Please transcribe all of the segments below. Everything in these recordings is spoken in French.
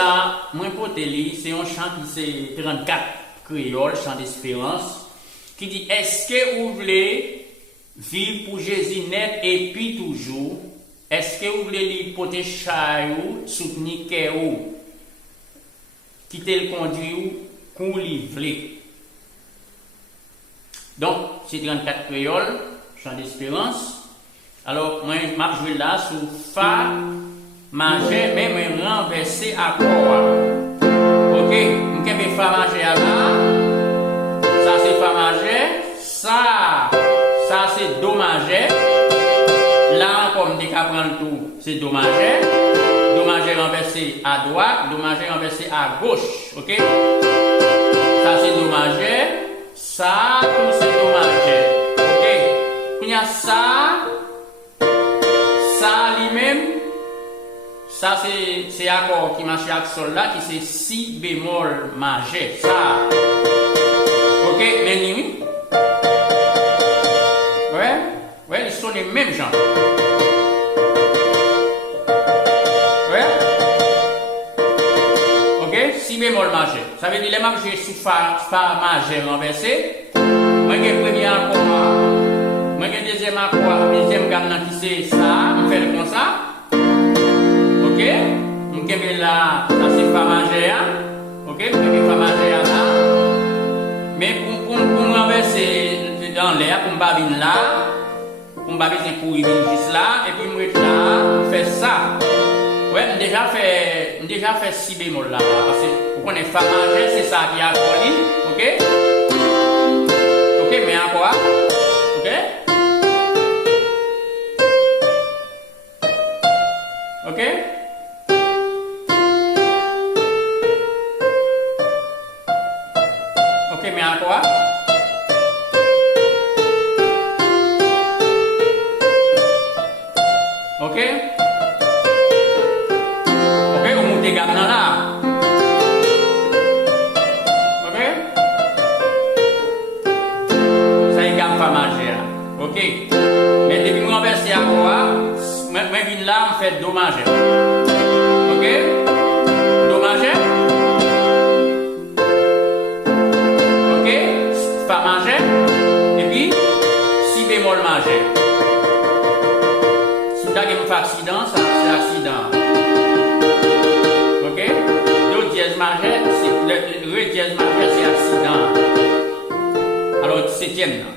ça, moi pour c'est un chant qui c'est 34 créole, chant d'espérance, qui dit est-ce que vous voulez vivre pour Jésus net et puis toujours? Est-ce que vous voulez lui porter chaillou, soutenir kéou, quitter le conduit qu'on livre? Donc, c'est 34 créole, chant d'espérance. Alors, moi, je vais là sur Fa majeur, même renversé à quoi. Ok, je vais Fa majeur là. Ça, c'est Fa majeur. Ça c'est Do majeur. Là, comme on prendre tout, c'est Do majeur. Do majeur renversé à droite, Do majeur renversé à gauche. Ok, ça, c'est Do majeur. Ça, tout c'est Do majeur. Ok, il y a ça lui-même, ça c'est accord qui marche avec sol là, qui c'est Si bémol majeur, ça. Ok, mais oui. Ouais, ils sont les mêmes gens. Ouais. Ok, Si bémol majeur. Ça veut dire les maps j'ai sous Fa majeur renversé. Moi j'ai premier accord. Moi j'ai deuxième accord, deuxième gamme qui c'est ça, on fait comme ça. Ok, on kebe là, ça c'est Fa majeur. Ok, kebe Fa majeur là. Mais pour renverser dans l'air, pour babine là, pour babine pour y venir juste là, et puis moi là, on fait ça. Ouais, on déjà fait Si bémol là, parce que pour qu'on ait Fa majeur, c'est ça qui a collé. Ok, ok, mais encore. Ok. Ok? Ok, mais à quoi? Ok? Ok, on monte les gammes là. Ok? Ça y est, gamme Fa majeur. Ok? Mais depuis que je renverse à quoi? Je viens là, je fais Do majeur. Ok? Do majeur. Ok? Fa majeur. Et puis, Si bémol majeur. Si vous avez un accident, ça c'est accident. Ok? Do dièse majeur, le Ré dièse majeur, c'est accident. Alors, 17e là.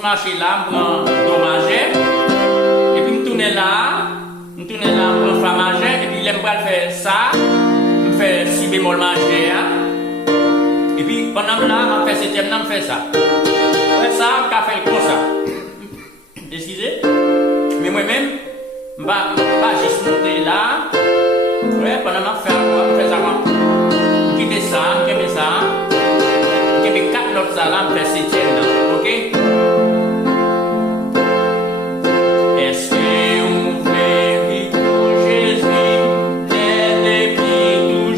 Marcher là, je prends Do majeur, et puis je tourne là, je prends Fa majeur, et puis je vais faire ça, je fais Si bémol majeur, et puis pendant là, je fais septième, je fais ça. Je fais ça, je fais comme ça. Excusez, mais moi-même, je ne vais pas juste monter là, ouais, pendant que je fais ça, je quitte ça, je fais ça, je fais 4 notes ça là, je fais septième là, ok? Est-ce que on fait vivre pour Jésus, net et puis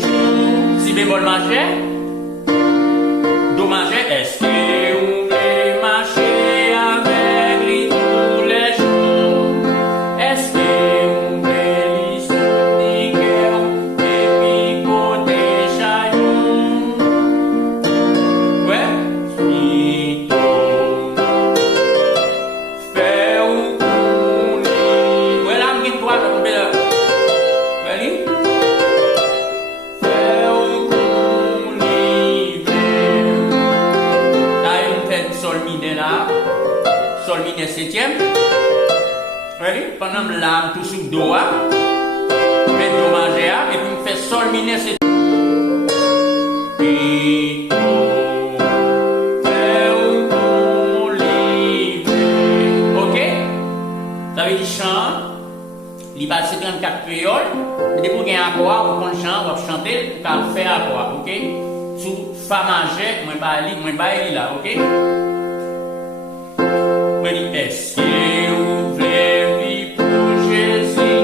mineur là, sol mineur septième. Oui, pendant là, tout sous do, je fais do majeur, et puis je fais sol mineur septième. Ok? Ça veut dire chant. Il va se 34 créoles. Mais pour gagner un accord, vous prenez chant, vous chanter, vous faire accord. Ok? Sous fa majeur, moi vais là. Ok? Moi dis est-ce que vous voulez vivre pour Jésus,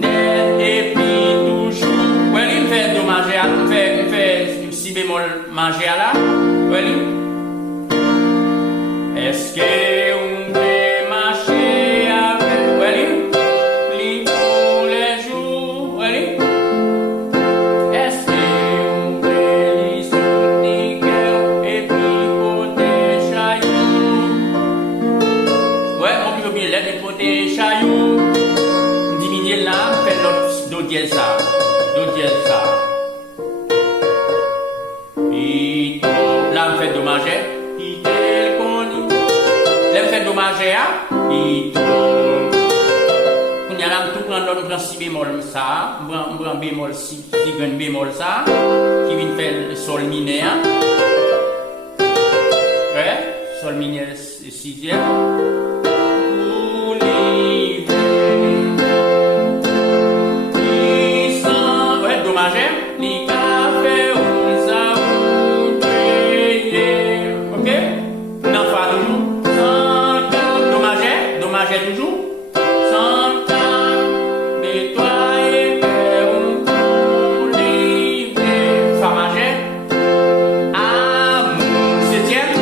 net et puis toujours. Oui, il me fait do majeur, il me fait si bémol majeur là. Oui. Est-ce que vous voulez marcher avec lui pour les jours? Oui. Est-ce que vous voulez lui soutenir et puis côté chaillot? Ouais, on peut oublier les côté chaillot. Diminuer là, faire l'autre dièse ça. L'autre dièse ça. Et là, on fait dommage. Dommage et tout. Quand il y a là, tout prend si bémol ça, on prend bémol si gagne bémol ça, qui vient faire sol mineur. Ouais, sol mineur sixième. Pour l'hiver. Ouais, dommage. Les cafés où ça vous ok? Non, pas toujours. Toujours sans temps, mais toi et père pour livrer femme âgée amour septième,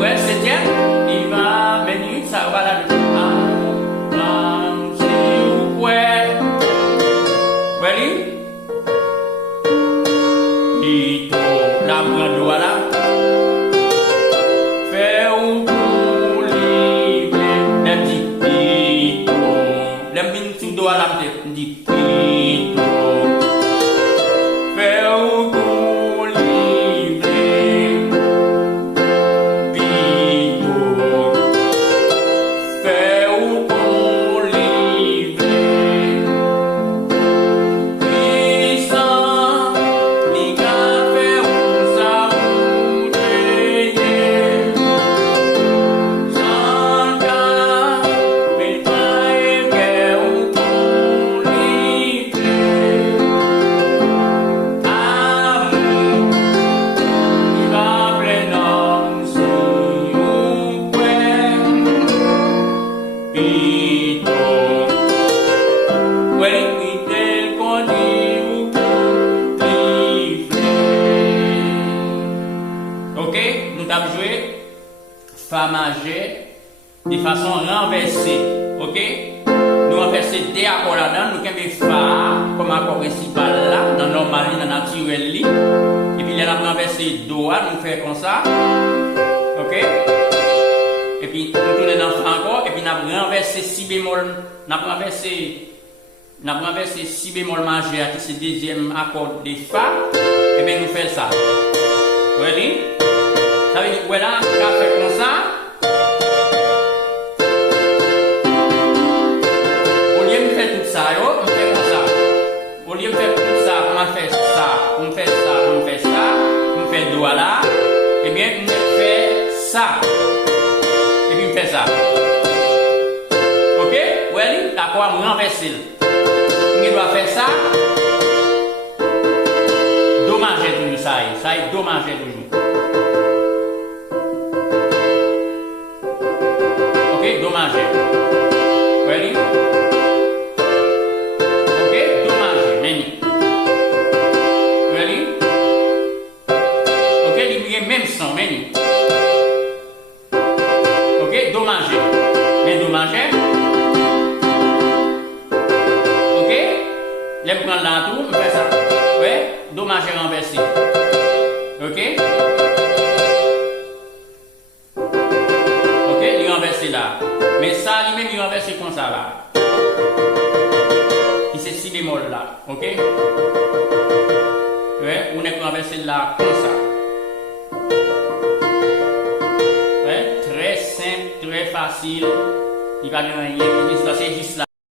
ouais septième, il va venir ça va là amour si vous ouais, oui, et tout l'amour de là. Femme âgée de façon renversée. Ok? Nous renverser des accords là-dedans, nous avons fa comme accord principal là, dans le normal, dans le naturel. Et puis là, nous renverser do, nous faisons comme ça. Ok? Et puis nous tournons dans fa encore, et puis nous renverser si bémol, nous renverser si bémol majeur, qui c'est le deuxième accord de fa, et bien nous faisons ça. Ready? Ça veut dire que voilà, on va faire comme ça. Au lieu de faire tout ça, on fait comme ça. Au lieu de faire tout ça, on fait ça, on fait ça, on fait ça, on fait do là. Eh bien, on fait ça. Et puis on fait ça. Ok? Well, d'accord, on renverse. On doit faire ça. Dommage toujours ça. Ça est dommage toujours. Dommage. Ready? Ok, dommage. Many. Ready? Ok, il y a même son, many. Ok, dommage. Mais dommage. Ok? Je prends là tout, je fais ça. Ouais, dommage renversé. Ok? Ok, il renverse là. Mais ça, lui-même, il renverse comme ça là. Qui c'est si bémol là. Ok? Ouais, on est renversé là comme ça. Ouais? facile. Il va gagner, il dit ça c'est juste là.